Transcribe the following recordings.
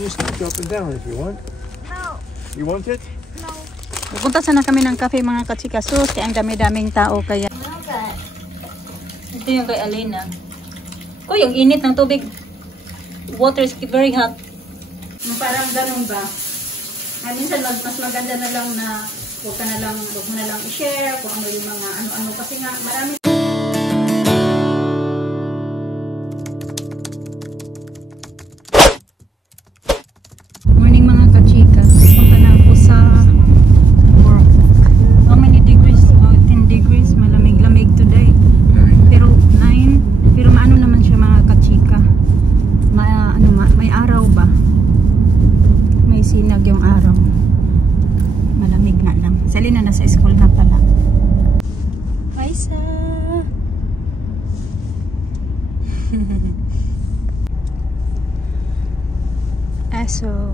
want you to go up and down if you want. No. You want it? No. Pupunta sana kami ng cafe mga kachikasus, kaya ang dami-daming tao kaya. Ito yung kay Alina. Oh, yung init ng tubig. Water is very hot. Parang ganun ba? Minsan mas maganda na lang na huwag mo na lang i-share kung ano yung mga ano-ano kasi nga marami. Morning mga kachika. Punta na ako sa work. How many degrees? 10 degrees. Malamig-lamig today. Pero 9. Pero maano naman siya mga kachika. May araw ba? May sinag yung araw. Malamig na lang. Salina na sa school na pala. Paisa! Aso.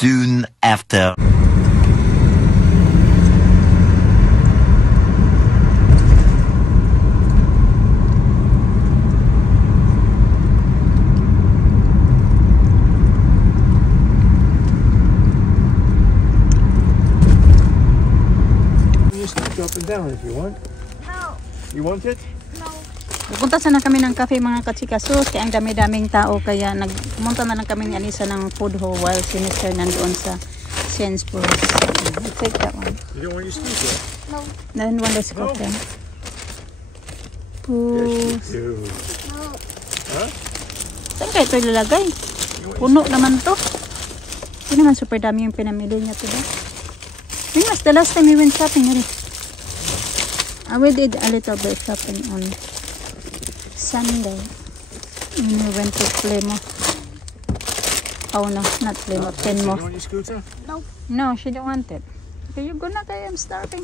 Soon after. You to go up and down if you want. No. You want it? No. Pupunta sana kami ng cafe mga kachikasus, kaya ang dami-daming tao kaya pumunta na lang kami ni Alisa ng food hall while si Mr. nandoon sa Sainsbury's. I'll take that one. You don't want your scooter? No. Then one let's go then. Yes, you do. No. Huh? Saan kayo ito ilalagay? Puno naman to. Hindi naman super dami yung pinamili niya today. When was the last time we went shopping? We did a little bit shopping on Sunday. When we went to Plymouth. Oh no, not Plymouth, You don't Penmouth. want your scooter? No. No, she don't want it. Okay, you go na kaya, I'm starving.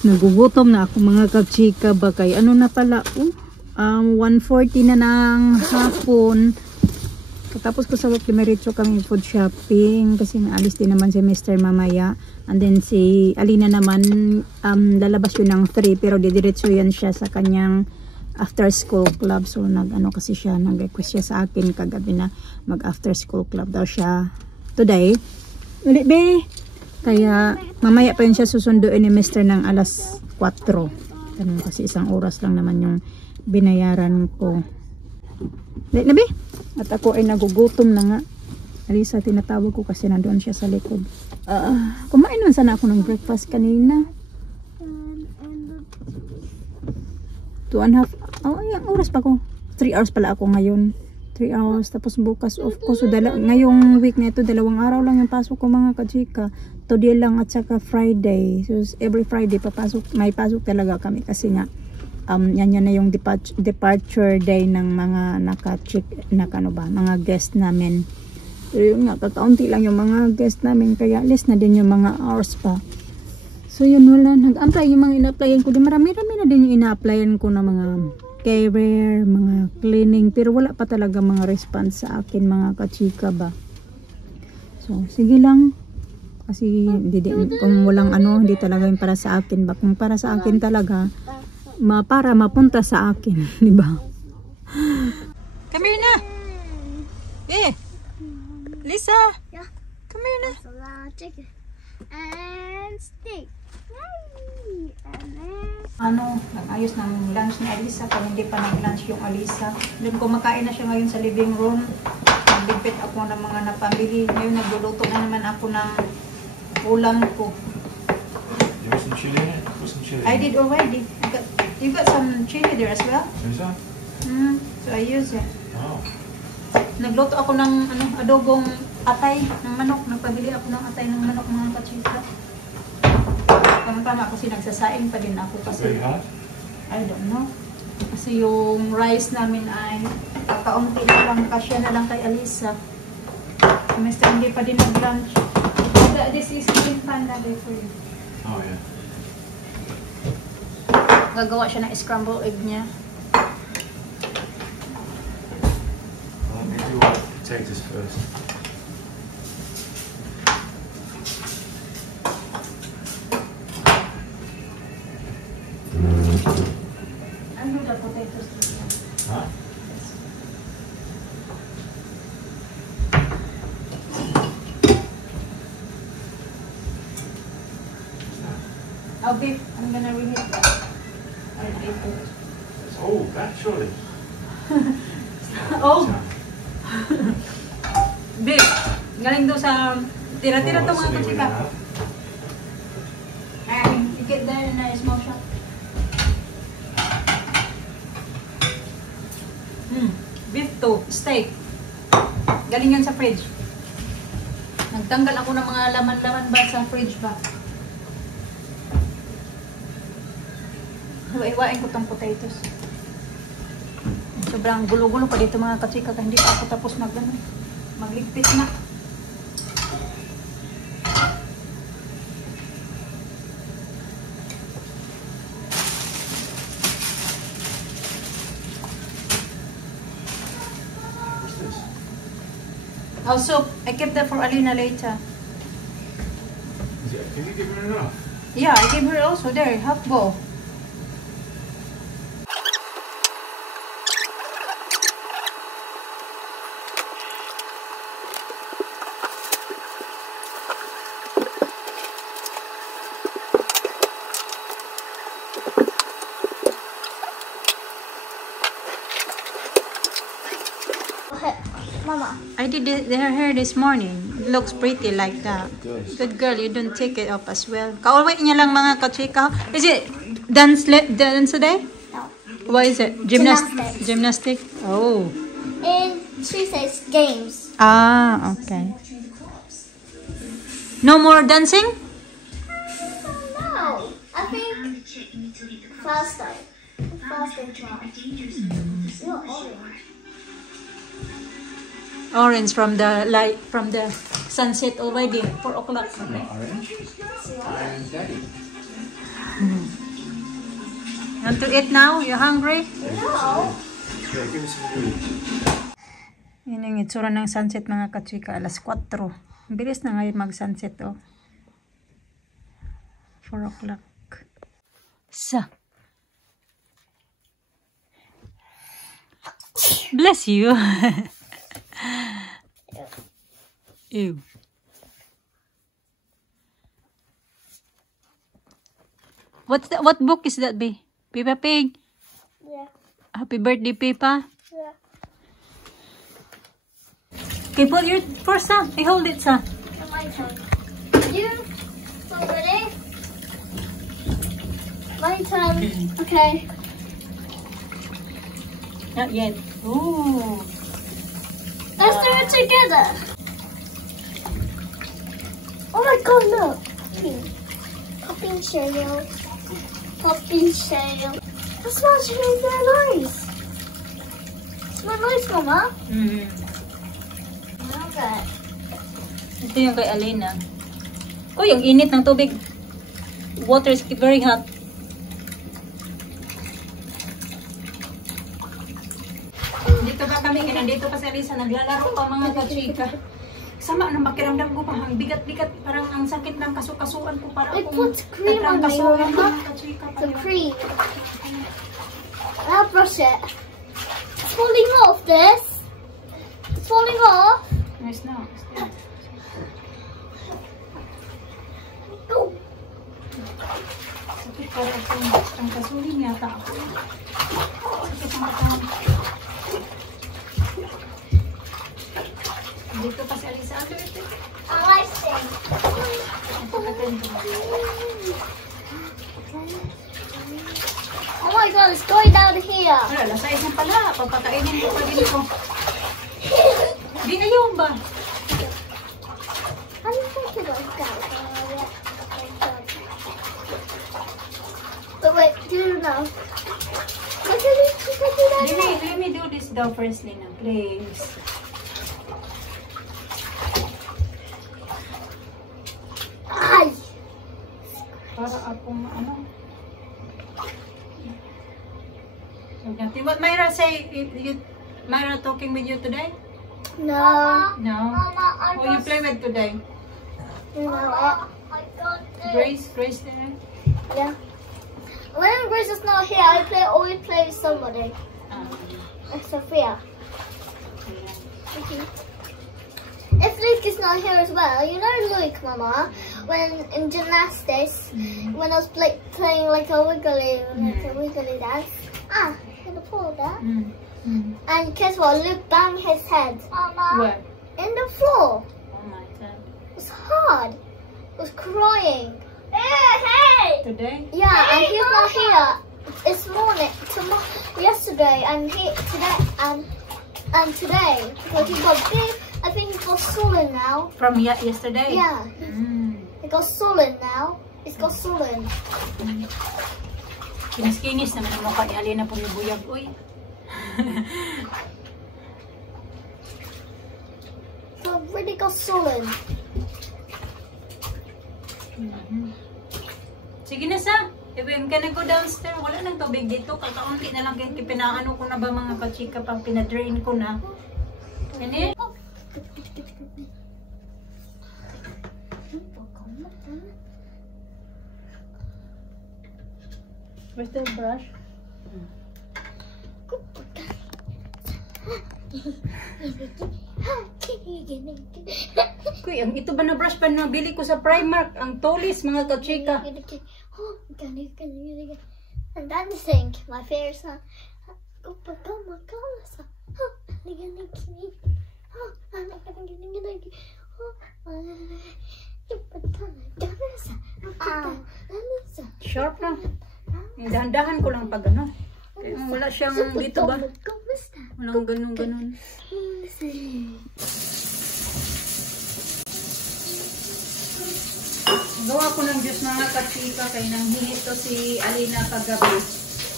Nagugutom na ako mga kachika ba kay ano na pala 1:40 na ng hapon. Tapos ko sa work dumiretso kami food shopping kasi naalis din naman si Mr. mamaya, and then si Alina naman lalabas yun ng 3 pero didiretso yan siya sa kanyang after school club. So kasi siya nag-request siya sa akin kagabi na mag after school club daw siya today. Ulit be. Kaya mamaya pa yun siya susunduin ni Mr. ng alas 4. Ganun kasi isang oras lang naman yung binayaran ko. Dahil na be? At ako ay nagugutom na nga. Alisa, tinatawag ko kasi nandoon siya sa likod. Kumain naman sana ako ng breakfast kanina. 2.5. Oh, yung oras pa ko. 3 hours pala ako ngayon. 3 hours. Tapos bukas off ko. So ngayong week na ito, 2 araw lang yung pasok ko mga kachika. Today lang at saka Friday. So every Friday may pasok talaga kami kasi nga yan na yung departure day ng mga mga guest namin. So yun nga, kakaunti lang yung mga guest namin kaya less na din yung mga hours pa. So yun, wala, nag-apply yung mga ina-applyan ko. Marami-rami na din yung ina-applyan ko na mga career, mga cleaning, pero wala pa talaga mga response sa akin mga kachika ba. So sige lang. Kasi kung walang hindi talaga yung para sa akin ba. Kung para sa akin talaga, para mapunta sa akin, di ba? Come here na. Lisa. Yeah. Come here na. That's a lot of chicken. And steak. Yay! And then... Nag-ayos ng lunch ni Alisa. Kung hindi pa nag-lunch yung Alisa. Doon kumakain na siya ngayon sa living room. Nagbibit ako ng mga napamili. Ngayon nagluluto na naman ako ng ulam ko. You want some chili in it? Put some chili I in did already. You got some chili there as well? Is that? So I use it. Oh. Nagluto ako ng adobong atay ng manok. Nagpabili ako ng atay ng manok mga kachika. Tama ako kasi nagsasaing pa din ako kasi. Very hot? I don't know. Kasi yung rice namin ay kakaunti na lang, kasya na lang kay Alisa. Semester hindi pa din nag-lunch. This is cooking pan na day for you. Oh, yeah. Gagawa siya ng scrambled egg niya. Let me do our potatoes first. Ano the potatoes? Huh? Oh, beef. I'm gonna reheat that. I'll eat it. Oh, that surely. Oh! Beef. Galing doon sa tira-tira to mga kachika. And you get there in a small shop. Beef to, steak. Galing yan sa fridge. Nagtanggal ako ng mga laman-laman ba sa fridge ba? Iwain ko tong potatoes. Sobrang gulo-gulo pa dito mga kachika. Hindi pa ako tapos magligpit na. What's this? Also, I kept that for Alina later. Can you give her enough? Yeah, I gave her also there, half bowl. Mama. I did her hair this morning. It looks pretty like that. Good. Good girl, you don't take it off as well. Kaaway niya lang mga kachika. Is it dance today? No. What is it? Gymnastics. Gymnastic? Oh. And Tuesday's games. Ah, okay. No more dancing? No. I think faster. Faster tomorrow. You're orange. Orange from the light, from the sunset already. 4 o'clock. Not orange. I'm daddy. Want to eat now? You hungry? No. Yeah, give me some food. Yun yung itsura ng sunset mga kachika. Alas 4. Ang bilis na ngayon mag-sunset oh. 4 o'clock. So. Bless you. Ew. What book is that, be? Peppa Pig? Yeah. Happy birthday, Peppa. Yeah. Okay, put your first, huh? I hold it, sir. My turn. You. So ready? My turn. Okay. Not yet. Ooh. Let's do it together. Oh my god, look. Popping cereal. Popping cereal. That smells really very nice. Smell nice, Mama. Okay. Ito yung kay Alina. Oh, yung init ng tubig. Water is very hot. Dito ba kami? Nandito pa si Alisa. Naglalaro pa mga kachika. Sama na makiramdam ko pa. Ang bigat-bigat. Parang ang sakit ng kasukasuan ko. Parang It puts cream on me, Mama. The cream. Now brush it. It's falling off, this. It's falling off. Nice na. Oh. Sakit parang ang kasulin yata ako. Sakit ang katawan. Dito pa si Alisa. I like it. Oh my god, it's going down here. Wala, lasay na pala. Papakainin ko pa dito. Di ayaw ba? How do you think it goes down? But wait, do you know? Look at this Let me do this daw first, Lina, please. Ay! Para akong ano. Okay. What Myra say? Myra talking with you today? No. No. Who you play with today? No. Grace there? Yeah. When Grace is not here, I always play with somebody. Like Sophia. Yeah. If Luke is not here as well, you know Luke, Mama, when in gymnastics, when I was playing like a wiggly dance, in the pool there, and guess what? Luke banged his head. Where? In the floor. Oh my God. It was hard. It was crying. Hey! Today? Yeah, and he's not here. This morning, yesterday, and today, and today, because he got big. I think he got swollen now. From yesterday? Yeah. It got swollen now. It's got swollen. Kinis-kinis naman ang mukha ni Alina po ni Buyag. Uy. So it really got swollen. Sige na sa. If I'm gonna go downstairs, wala nang tubig dito. Kakaunti na lang kaya pinaano ko na ba mga kachika pang pinadrain ko na. Hindi? Where's the brush? Kuy, ang ito ba na brush pa nabili ko sa Primark? Ang Tolis, mga kachika. And dancing, my favorite song. Sharp na. Dahan-dahan ko lang pag ano. Wala siyang dito ba? Walang ganun-ganun. Gawa ko ng juice mga kachika kay nanghingi to si Alina kagabi.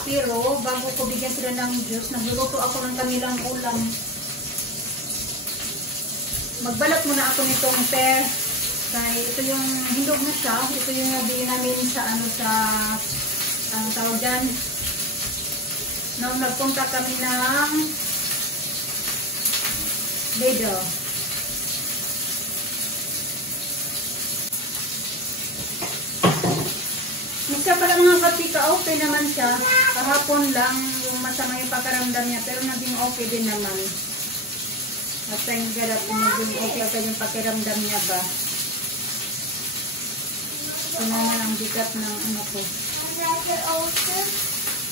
Pero bago ko bigyan sila ng juice, nagluluto ako ng kanilang ulam. Magbalat muna ako nitong pear. Kaya ito yung hindog na siya. Ito yung nabili namin sa ano sa ang tawag dyan. Nung nagpunta kami ng Lidl. Mika pala mga kapika, okay naman siya. Kahapon lang yung masama yung pagkaramdam niya, pero naging okay din naman. At thank God at naging okay agad yung pakiramdam niya ba. Ito naman ang bigat ng ano ko.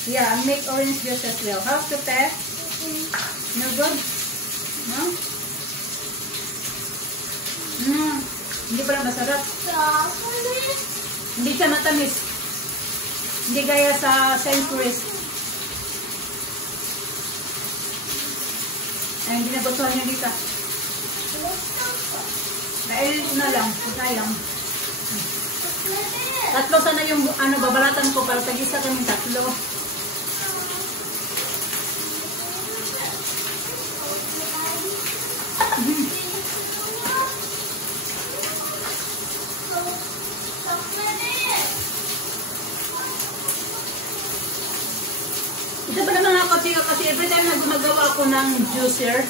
Yeah, make orange juice as well. How's the test? No good? No? Hindi pala masarap. Hindi siya matamis. Hindi gaya sa Centuries. Ay, hindi nagustuhan niya dito. Dahil na lang. Sayang. Tatlo sana yung ano, babalatan ko para tag-isa kami tatlo. Ito ba naman ako kasi every time na gumagawa ako ng juicer,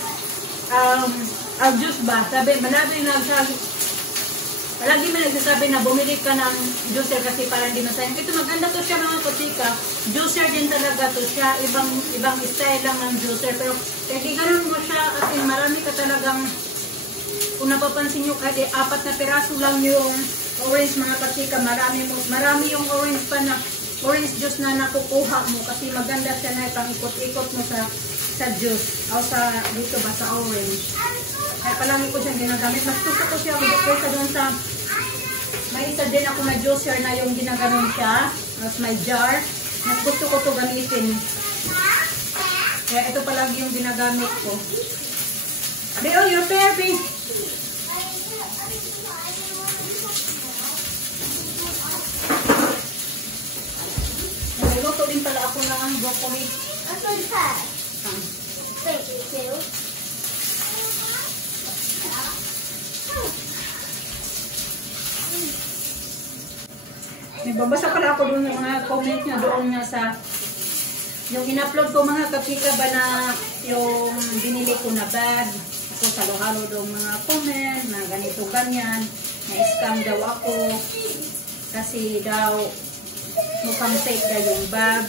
juice ba, sabi, malagi man nagsasabi na bumili ka ng juicer kasi para hindi masayang. Ito maganda to siya mga katika. Juicer din talaga to siya. Ibang style lang ng juicer. Pero hindi ganun mo siya kasi marami ka talagang, kung napapansin nyo kahit 4 na piraso lang yung orange mga katika. Marami yung orange pa na orange juice na nakukuha mo kasi maganda siya na itang ikot-ikot mo sa juice o sa dito ba sa orange. Kaya palagi ko siyang ginagamit. Mas gusto ko siya kaysa doon sa may isa din ako na juicer na yung ginaganon siya. Mas may jar. Mas gusto ko ito gamitin. Kaya ito palagi yung ginagamit ko. Abi, oh, you're perfect. Nagluto din pala ako ng broccoli. That's what it says. Thank you. Nagbabasa pala ako doon ng mga comment niya doon nga sa yung in-upload ko mga kapika ba na yung binili ko na bag. Ako halo-halo doon mga comment na ganito ganyan. Na-scam daw ako. Kasi daw mukhang fake daw yung bag.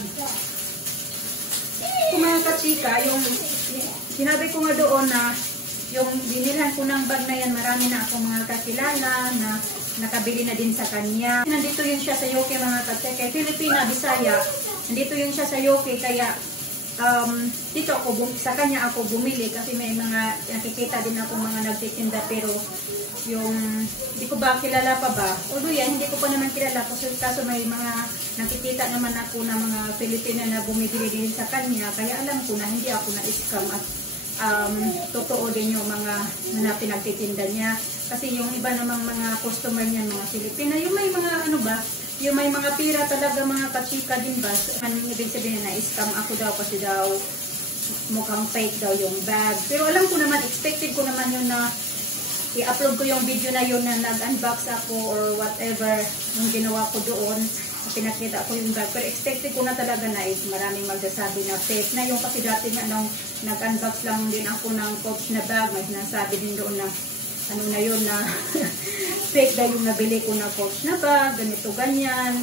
Kung mga kapika, yung sinabi ko nga doon na yung binilhan ko ng bag na yan, marami na akong mga kakilala na nakabili na din sa kanya. Nandito yun siya sa UK mga katseke. Filipina, Bisaya. Nandito yun siya sa UK kaya dito ako, sa kanya ako bumili kasi may mga nakikita din ako mga nagtitinda pero yung hindi ko ba kilala pa ba? Although yan, hindi ko pa naman kilala kasi kaso may mga nakikita naman ako na mga Filipina na bumibili din sa kanya kaya alam ko na hindi ako na-scam at totoo din yung mga na pinagtitinda niya. Kasi yung iba namang mga customer niya, mga Filipina, yung may mga ano ba, yung may mga pira talaga mga kachika din ba? Anong ibig sabihin na scam ako daw kasi daw mukhang fake daw yung bag. Pero alam ko naman, expected ko naman yun na i-upload ko yung video na yun na nag-unbox ako or whatever yung ginawa ko doon. Pinakita ko yung bag. Pero expected ko na talaga na maraming magsasabi na fake na yung kasi dati nga nung nag-unbox lang din ako ng Coach na bag, may sinasabi din doon na ano na yun na fake daw yung nabili ko na Coach na bag, ganito ganyan.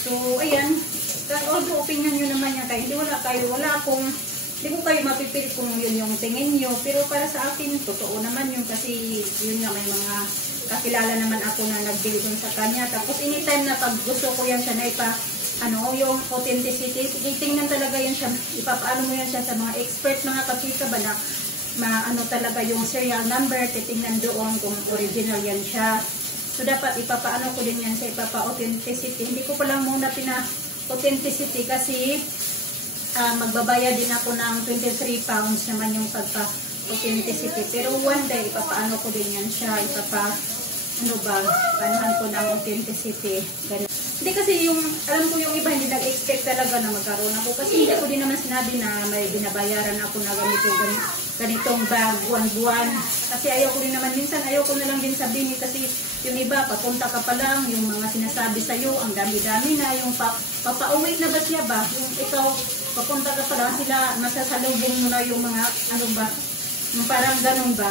So ayan, although opinion nyo naman yan kayo, wala akong hindi ko kayo mapipilit kung yun yung tingin nyo, pero para sa akin totoo naman yun kasi yun nga may mga kakilala naman ako na nag-deal dun sa kanya. Tapos anytime na pag gusto ko yan siya na yung authenticity, tingnan talaga yan siya, ipapaano mo yan siya sa mga expert, mga kapita ba na maano talaga yung serial number, titingnan doon kung original yan siya. So dapat ipapaano ko din yan sa ipapa-authenticity. Hindi ko pa lang muna pina-authenticity kasi magbabayad din ako ng 23 pounds naman yung pagpa-authenticity. Pero one day ipapaano ko din yan siya, panahan ko ng authenticity. Ganun. Hindi kasi yung, alam ko yung iba hindi nag-expect talaga na magkaroon ako. Kasi hindi ko din naman sinabi na may binabayaran ako na ganitong bag, buwan-buwan. Kasi ayaw ko din naman, minsan ayaw ko na lang din sabihin kasi yung iba, papunta ka pa lang, yung mga sinasabi sa'yo, ang dami-dami na, yung papauwi na ba siya ba? Yung ikaw, papunta ka pa lang, sila masasalubong mo na yung mga, yung parang ganun ba?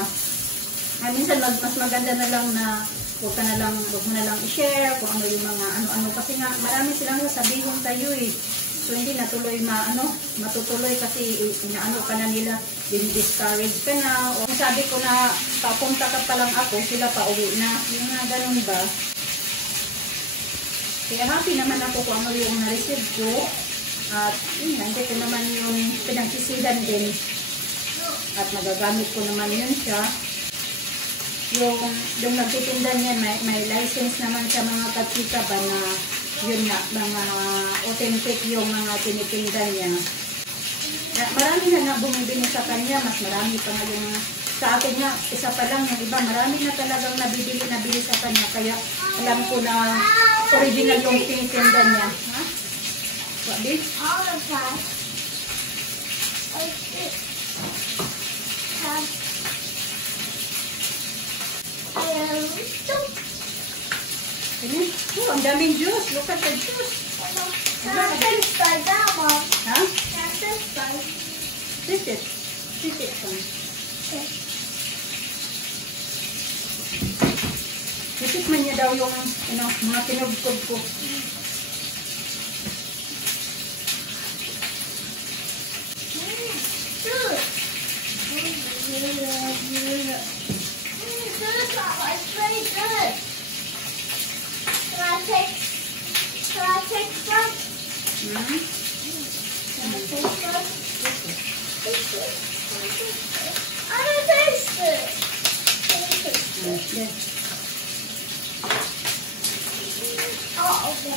Minsan mas maganda na lang na huwag mo na lang i-share kung ano yung mga ano-ano kasi nga marami silang sasabihin sa'yo eh. So hindi natuloy matutuloy kasi inaano ka na nila, discourage ka na. O sabi ko na papunta ka pa lang ako, sila pa uwi na. Yung nga ganun ba? Kaya happy naman ako kung ano yung na-receive ko. At hindi ko naman yung pinagsisihan din. At nagagamit ko naman yun siya. Yung nagtitinda niya, may license naman sa mga katsika ba na yun nga, mga authentic yung mga tinitinda niya. Marami na bumibili sa kanya, mas marami pa nga yung sa akin nga, isa pa lang yung iba, marami na talagang nabili sa kanya, kaya alam ko na original yung tinitinda niya. Ha? What this? All of that. Oh, ang daming juice. Look at the juice. Satisfied that one. Huh? Satisfied. This it. Titikman niya daw yung mga tinugkod ko. It's very good. Can I take some? Can I take some? I don't taste it. Yes. Oh, okay.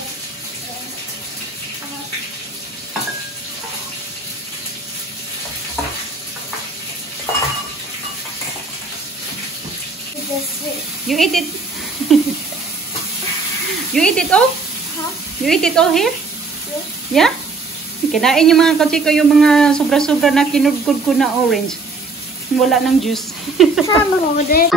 You eat it. You eat it all? Huh? You eat it all here? Yeah. Yeah? You Kinain yung mga kachika yung mga sobra-sobra na kinudkod ko na orange. Wala ng juice. Sama ko din.